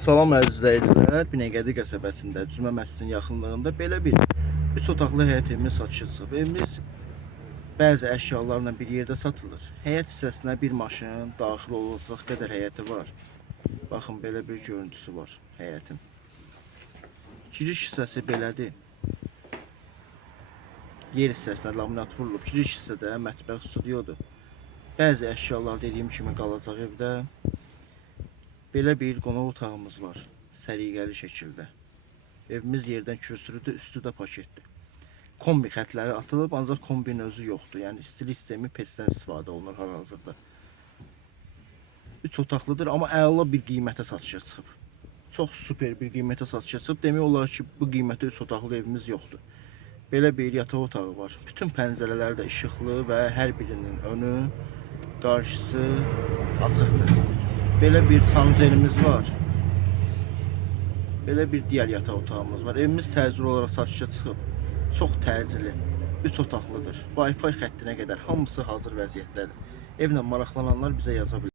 Salam əziz izləyicilər, Binəqədi qəsəbəsində Cümə məscidinin yaxınlığında belə bir 3 otaqlı həyət evimiz satışa çıxıb. Evimiz bəzi əşyalarla bir yerdə satılır. Həyət hissəsinə bir maşın daxil olacaq qədər həyəti var. Baxın, belə bir görüntüsü var həyətin. Giriş hissəsi belədir. Yer hissəsinə laminat vurulub. Giriş hissədə mətbəx, studiodur. Bəzi əşyalar dediyim kimi qalacaq evdə. Belə bir qonaq otağımız var, səliqəli şəkildə. Evimiz yerdən kürsürüdür, üstü də paketdir. Kombi xətləri atılıb, ancaq kombinin özü yoxdur. Yəni istilik sistemi pesdən istifadə olunur hal-hazırda. 3 otaqlıdır, amma əla bir qiymətə satışa çıxıb. Çox super bir qiymətə satışa çıxıb. Demək olar ki, bu qiymətə 3 otaqlı evimiz yoxdur. Belə bir yataq otağı var. Bütün pəncərələri də işıqlı və hər birinin önü, qarşısı açıqdır. Belə bir sanuzelimiz var. Belə bir diğer yataq otağımız var. Evimiz təcili olaraq satışa çıxıb. Çox təcili. 3 otaqlıdır. Wi-Fi xəttinə qədər hamısı hazır vəziyyətdədir. Evlə maraqlananlar bizə yaza bilər.